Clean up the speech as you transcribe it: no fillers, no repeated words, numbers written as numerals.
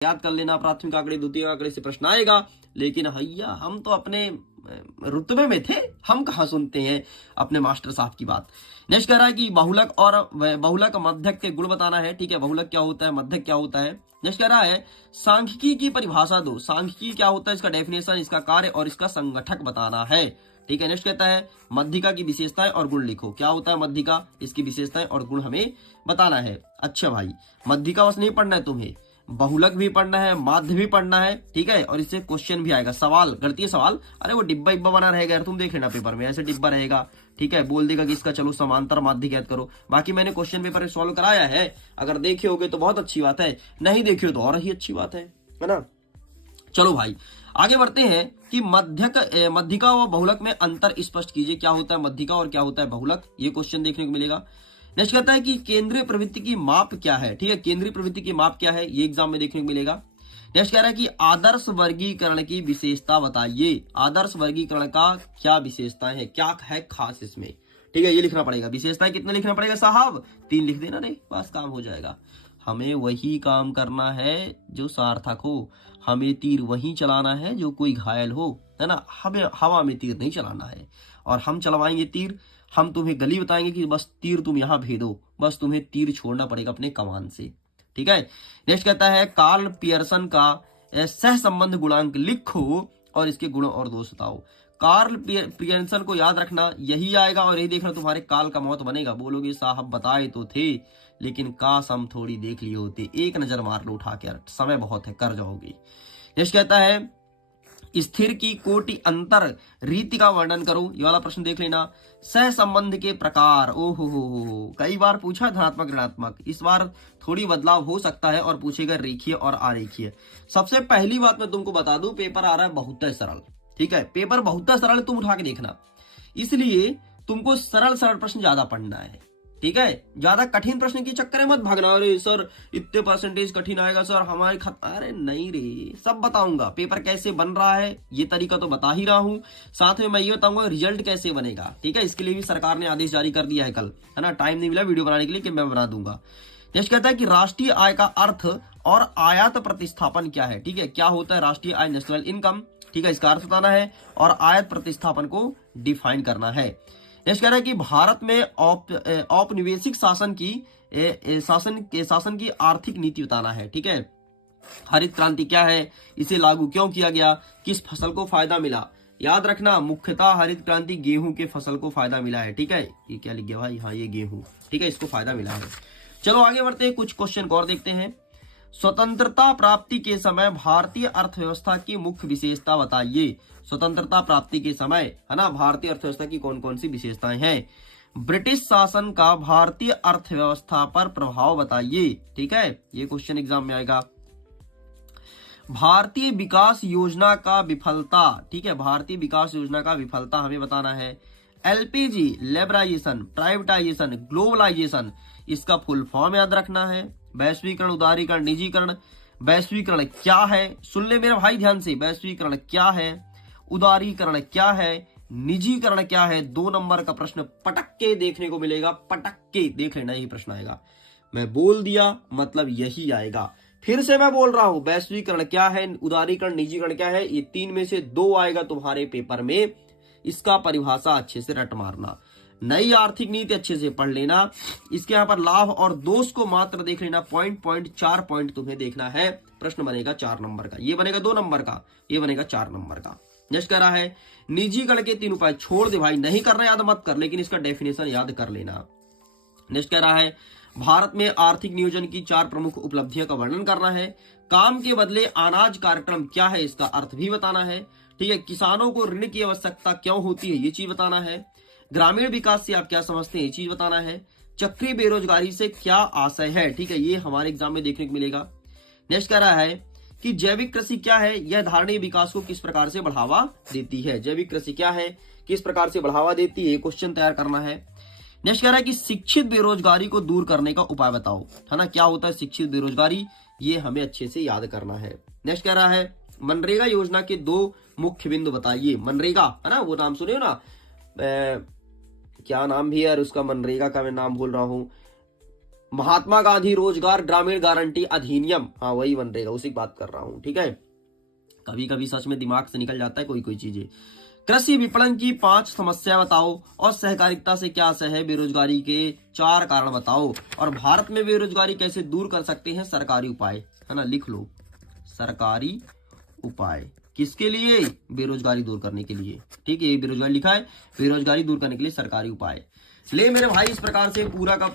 याद कर लेना, प्राथमिक आंकड़े द्वितीय आंकड़े से प्रश्न आएगा। लेकिन भैया हम तो अपने रुतबे में थे, हम कहाँ सुनते हैं अपने मास्टर साहब की बात। नेक्स्ट कह रहा है कि बहुलक और बहुलक मध्यक के गुण बताना है। ठीक है, बहुलक क्या होता है, मध्यक क्या होता है। नेक्स्ट कह रहा है सांख्यिकी की परिभाषा दो। सांख्यिकी क्या होता है, इसका डेफिनेशन, इसका कार्य और इसका संगठक बताना है। ठीक है, नेक्स्ट कहता है मध्यिका की विशेषताएं और गुण लिखो। क्या होता है मध्यिका, इसकी विशेषताएं और गुण हमें बताना है। अच्छा भाई, मध्यिका बस नहीं पढ़ना है तुम्हें, बहुलक भी पढ़ना है, माध्य भी पढ़ना है। ठीक है, और इससे क्वेश्चन भी आएगा, सवाल, गणितीय सवाल। अरे वो डिब्बा इब्बा बना रहेगा यार, तुम देख लेना पेपर में, ऐसे डिब्बा रहेगा। ठीक है, बोल देगा कि इसका चलो समांतर माध्य ज्ञात करो। बाकी मैंने क्वेश्चन पेपर में सॉल्व कराया है, अगर देखे होगे तो बहुत अच्छी बात है, नहीं देखे हो तो और ही अच्छी बात है ना। चलो भाई आगे बढ़ते हैं कि मध्यिका व बहुलक में अंतर स्पष्ट कीजिए। क्या होता है मध्यिका और क्या होता है बहुलक, ये क्वेश्चन देखने को मिलेगा। नेक्स्ट कहता है कि केंद्रीय प्रवृत्ति की माप क्या है। ठीक है, केंद्रीय प्रवृत्ति की माप क्या है, ये एग्जाम में देखने को मिलेगा। नेक्स्ट कह रहा है कि आदर्श वर्गीकरण की विशेषता बताइए। आदर्श वर्गीकरण का क्या विशेषता है, क्या है खास इसमें। ठीक है, ये लिखना पड़ेगा। विशेषताएं कितने लिखना पड़ेगा साहब, 3 लिख देना, नहीं बस काम हो जाएगा। हमें वही काम करना है जो सार्थक हो, हमें तीर वही चलाना है जो कोई घायल हो, है ना। हमें हवा में तीर नहीं चलाना है, और हम चलवाएंगे तीर, हम तुम्हें गली बताएंगे कि बस तीर तुम यहां भेदो, बस तुम्हें तीर छोड़ना पड़ेगा अपने कमान से। ठीक है, नेक्स्ट कहता है कार्ल पियर्सन का सह संबंध गुणांक लिखो और इसके गुण और दोष बताओ। कार्ल पियर्सन को याद रखना, यही आएगा और यही देखना तुम्हारे काल का मौत बनेगा। बोलोगे साहब बताए तो थे, लेकिन काश हम थोड़ी देख लिए होते, एक नजर मार लो उठा कर, समय बहुत है, कर जाओगे। नेक्स्ट कहता है स्थिर की कोटि अंतर रीति का वर्णन करो। ये वाला प्रश्न देख लेना। सह संबंध के प्रकार, ओहो हो, कई बार पूछा धनात्मक ऋणात्मक, इस बार थोड़ी बदलाव हो सकता है और पूछेगा रेखीय और आरेखीय। सबसे पहली बात मैं तुमको बता दूं, पेपर आ रहा है बहुत सरल। ठीक है, पेपर बहुत सरल, तुम उठा के देखना, इसलिए तुमको सरल सरल प्रश्न ज्यादा पढ़ना है। ठीक है, ज्यादा कठिन प्रश्न के चक्कर में मत भागना, अरे सर इतने परसेंटेज कठिन आएगा सर हमारे अरे नहीं रे, सब बताऊंगा। पेपर कैसे बन रहा है ये तरीका तो बता ही रहा हूं, साथ में मैं ये बताऊंगा रिजल्ट कैसे बनेगा। ठीक है, इसके लिए भी सरकार ने आदेश जारी कर दिया है कल, है ना। टाइम नहीं मिला वीडियो बनाने के लिए कि मैं बना दूंगा। नेक्स्ट कहता है कि राष्ट्रीय आय का अर्थ और आयात प्रतिस्थापन क्या है। ठीक है, क्या होता है राष्ट्रीय आय, नेशनल इनकम। ठीक है, इसका अर्थ बताना है और आयात प्रतिस्थापन को डिफाइन करना है। नेक्स्ट कह रहा है कि भारत में औपनिवेशिक शासन की आर्थिक नीति बताना है। ठीक है, हरित क्रांति क्या है, इसे लागू क्यों किया गया, किस फसल को फायदा मिला। याद रखना मुख्यतः हरित क्रांति गेहूं के फसल को फायदा मिला है। ठीक है, ये क्या लिख गया भाई, हाँ ये गेहूं, ठीक है, इसको फायदा मिला है। चलो आगे बढ़ते हैं, कुछ क्वेश्चन और देखते हैं। स्वतंत्रता प्राप्ति के समय भारतीय अर्थव्यवस्था की मुख्य विशेषता बताइए। स्वतंत्रता प्राप्ति के समय, है ना, भारतीय अर्थव्यवस्था की कौन कौन सी विशेषताएं हैं। ब्रिटिश शासन का भारतीय अर्थव्यवस्था पर प्रभाव बताइए। ठीक है, ये क्वेश्चन एग्जाम में आएगा। भारतीय विकास योजना का विफलता। ठीक है, भारतीय विकास योजना का विफलता हमें बताना है। एलपीजी, लिबरलाइजेशन, प्राइवेटाइजेशन, ग्लोबलाइजेशन, इसका फुल फॉर्म याद रखना है। वैश्वीकरण, उदारीकरण, निजीकरण। वैश्वीकरण क्या है, सुन ले मेरे भाई ध्यान से, वैश्वीकरण क्या है, उदारीकरण क्या है, निजीकरण क्या है। 2 नंबर का प्रश्न पटक के देखने को मिलेगा, पटक के देख लेना, यही प्रश्न आएगा। मैं बोल दिया मतलब यही आएगा, फिर से मैं बोल रहा हूं, वैश्वीकरण क्या है, उदारीकरण, निजीकरण क्या है, ये 3 में से 2 आएगा तुम्हारे पेपर में। इसका परिभाषा अच्छे से रट मारना, नई आर्थिक नीति अच्छे से पढ़ लेना, इसके यहां पर लाभ और दोष को मात्र देख लेना। पॉइंट 4 पॉइंट तुम्हें देखना है। प्रश्न बनेगा 4 नंबर का, ये बनेगा 2 नंबर का, ये बनेगा 4 नंबर का। नेक्स्ट कह रहा है निजीकरण के 3 उपाय। छोड़ दे भाई, नहीं करना याद मत कर, लेकिन इसका डेफिनेशन याद कर लेना। नेक्स्ट कह रहा है भारत में आर्थिक नियोजन की 4 प्रमुख उपलब्धियों का वर्णन करना है। काम के बदले अनाज कार्यक्रम क्या है, इसका अर्थ भी बताना है। ठीक है, किसानों को ऋण की आवश्यकता क्यों होती है, ये चीज बताना है। ग्रामीण विकास से आप क्या समझते हैं, ये चीज बताना है। चक्रीय बेरोजगारी से क्या आशय है। ठीक है, ये हमारे एग्जाम में देखने को मिलेगा। नेक्स्ट कह रहा है कि जैविक कृषि क्या है, यह धारणीय विकास को किस प्रकार से बढ़ावा देती है। जैविक कृषि क्या है, किस प्रकार से बढ़ावा देती है, क्वेश्चन तैयार करना है। नेक्स्ट कह रहा है कि शिक्षित बेरोजगारी को दूर करने का उपाय बताओ, है ना। क्या होता है शिक्षित बेरोजगारी, ये हमें अच्छे से याद करना है। नेक्स्ट कह रहा है मनरेगा योजना के 2 मुख्य बिंदु बताइए। मनरेगा, है ना, वो नाम सुने हो ना, क्या नाम भी यार उसका, मनरेगा का मैं नाम भूल रहा हूं, महात्मा गांधी रोजगार ग्रामीण गारंटी अधिनियम, हाँ वही बन रहेगा, उसी की बात कर रहा हूं, ठीक है। कभी कभी सच में दिमाग से निकल जाता है कोई कोई चीजें। कृषि विपणन की 5 समस्या बताओ और सहकारिता से क्या है बेरोजगारी के 4 कारण बताओ, और भारत में बेरोजगारी कैसे दूर कर सकते हैं सरकारी उपाय, है ना, लिख लो सरकारी उपाय किसके लिए, बेरोजगारी दूर करने के लिए, ठीक है, बेरोजगारी लिखा है, बेरोजगारी दूर करने के लिए सरकारी उपाय। ले मेरे भाई, इस प्रकार से पूरा का